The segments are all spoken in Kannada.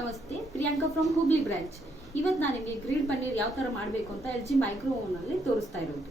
ನಮಸ್ತೆ, ಪ್ರಿಯಾಂಕಾ ಫ್ರಮ್ ಹುಬ್ಳಿ ಬ್ರಾಂಚ್. ಇವತ್ತು ನಾನು ನಿಮಗೆ ಗ್ರಿಲ್ ಪನ್ನೀರ್ ಯಾವ ತರ ಮಾಡಬೇಕು ಅಂತ LG ಮೈಕ್ರೋ ಓವನ್ ಅಲ್ಲಿ ತೋರಿಸ್ತಾ ಇರೋದು.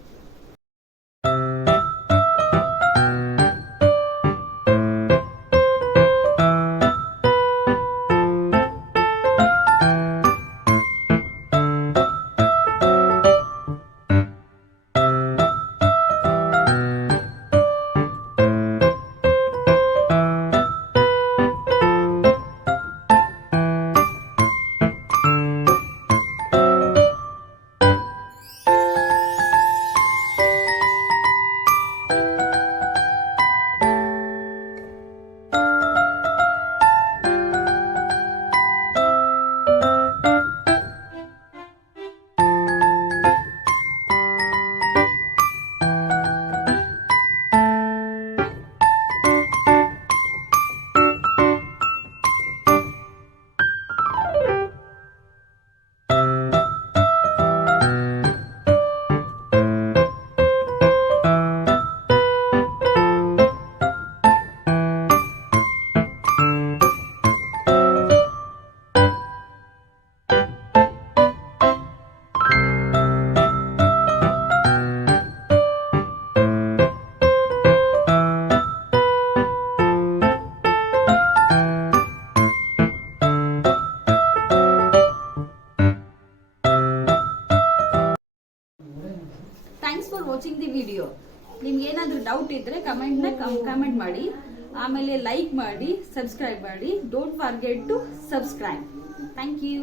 Thanks for watching the video. ನಿಮ್ಗೆ ಏನಾದರೂ ಡೌಟ್ ಇದ್ರೆ ಕಮೆಂಟ್ ಮಾಡಿ, ಆಮೇಲೆ ಲೈಕ್ ಮಾಡಿ, ಸಬ್ಸ್ಕ್ರೈಬ್ ಮಾಡಿ. Don't forget to subscribe. Thank you.